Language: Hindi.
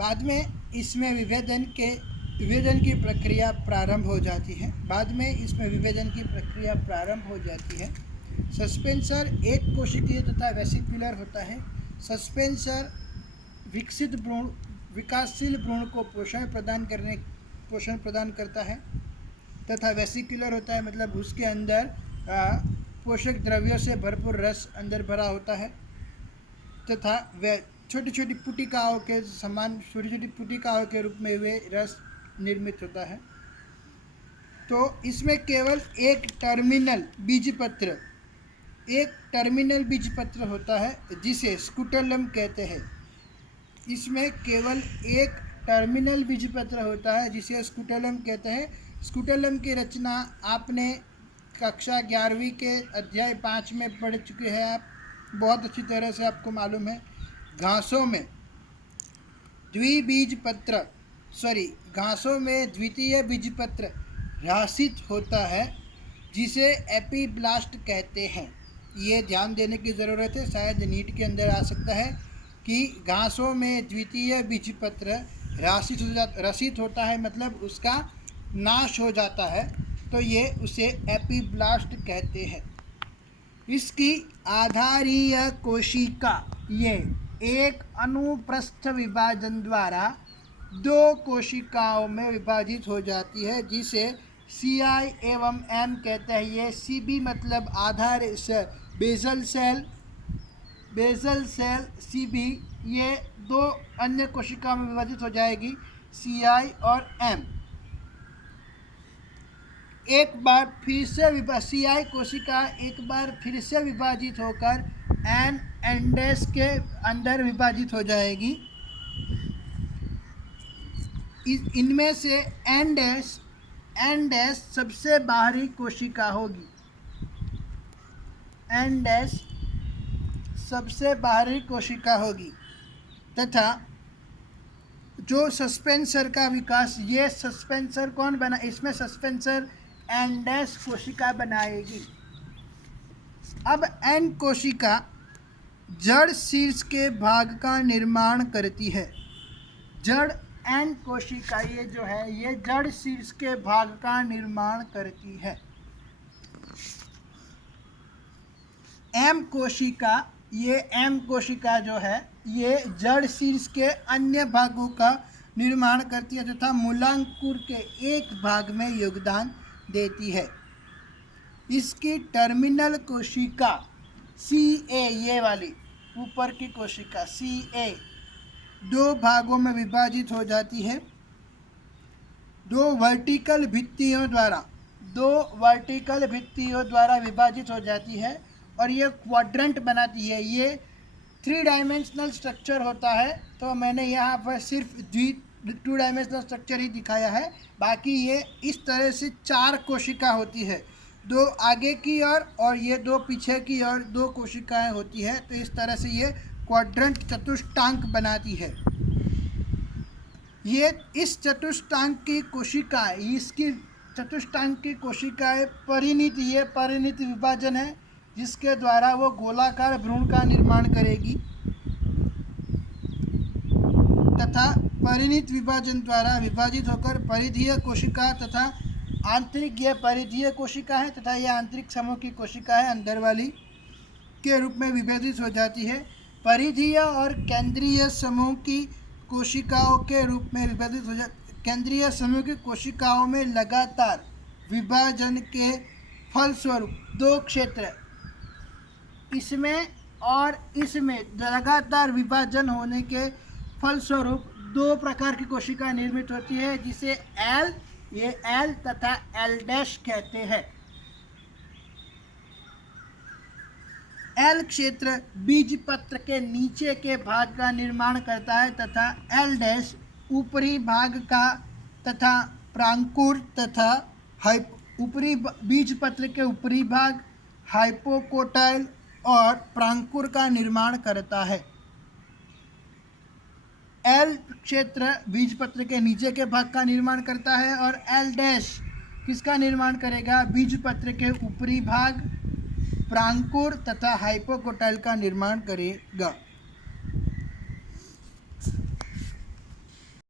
बाद में इसमें विभेदन की प्रक्रिया प्रारंभ हो जाती है। सस्पेंसर एक कोशिकीय तथा वेसिकुलर होता है। सस्पेंसर विकासशील भ्रूण को पोषण प्रदान करता है तथा वेसिकुलर होता है, मतलब उसके अंदर पोषक द्रव्यों से भरपूर रस अंदर भरा होता है तथा छोटी छोटी पुटिकाओं के रूप में वे रस निर्मित होता है। तो इसमें केवल एक टर्मिनल बीजपत्र होता है जिसे स्कूटुलम कहते हैं। स्कूटुलम की रचना आपने कक्षा 11वीं के अध्याय 5 में पढ़ चुके हैं। आप बहुत अच्छी तरह से आपको मालूम है। घासों में द्वितीय बीजपत्र ह्रासित होता है जिसे एपीब्लास्ट कहते हैं। ये ध्यान देने की ज़रूरत है, शायद नीट के अंदर आ सकता है कि घासों में द्वितीय बीजपत्र ह्रासित होता है, मतलब उसका नाश हो जाता है, तो ये उसे एपीब्लास्ट कहते हैं। इसकी आधारीय कोशिका ये एक अनुप्रस्थ विभाजन द्वारा 2 कोशिकाओं में विभाजित हो जाती है जिसे CI एवं M कहते हैं। ये CB मतलब आधार बेसल सेल CB, ये 2 अन्य कोशिकाओं में विभाजित हो जाएगी CI और M। CI कोशिका एक बार फिर से विभाजित होकर एंडेस के अंदर विभाजित हो जाएगी। इनमें से एंडेस सबसे बाहरी कोशिका होगी तथा जो सस्पेंसर का विकास, ये सस्पेंसर कौन बना, इसमें सस्पेंसर एंडेस कोशिका बनाएगी। अब एन कोशिका जड़ शीर्ष के भाग का निर्माण करती है। एन कोशिका ये जो है ये जड़ शीर्ष के भाग का निर्माण करती है। एम कोशिका जो है ये जड़ शीर्ष के अन्य भागों का निर्माण करती है तथा मूलांकुर के एक भाग में योगदान देती है। इसकी टर्मिनल कोशिका CA, ये वाली ऊपर की कोशिका CA 2 भागों में विभाजित हो जाती है। 2 वर्टिकल भित्तियों द्वारा विभाजित हो जाती है और ये क्वाड्रेंट बनाती है। ये 3 डायमेंशनल स्ट्रक्चर होता है, तो मैंने यहाँ पर सिर्फ 2 डायमेंशनल स्ट्रक्चर ही दिखाया है। बाकी ये इस तरह से 4 कोशिका होती है, 2 आगे की ओर और ये 2 पीछे की ओर 2 कोशिकाएं होती है। तो इस तरह से ये क्वाड्रेंट चतुष्टांक बनाती है। इस चतुष्टांक की कोशिकाएं परिणत विभाजन है जिसके द्वारा वो गोलाकार भ्रूण का निर्माण करेगी तथा परिणत विभाजन द्वारा विभाजित होकर परिधीय कोशिका तथा आंतरिक, ये परिधीय कोशिका है तथा यह आंतरिक समूह की कोशिका है अंदर वाली के रूप में विभाजित हो जाती है। परिधीय और केंद्रीय समूह की कोशिकाओं के रूप में विभाजित हो जाती। केंद्रीय समूह की कोशिकाओं में लगातार विभाजन के फलस्वरूप 2 क्षेत्र, इसमें लगातार विभाजन होने के फलस्वरूप 2 प्रकार की कोशिका निर्मित होती है जिसे L तथा L' कहते हैं। L क्षेत्र बीजपत्र के नीचे के भाग का निर्माण करता है तथा L' ऊपरी भाग का तथा प्रांकुर तथा बीजपत्र के ऊपरी भाग, हाइपोकोटाइल और प्रांकुर का निर्माण करता है। L क्षेत्र बीजपत्र के नीचे के भाग का निर्माण करता है और L' किसका निर्माण करेगा, बीजपत्र के ऊपरी भाग, प्रांकुर तथा हाइपोकोटाइल का निर्माण करेगा।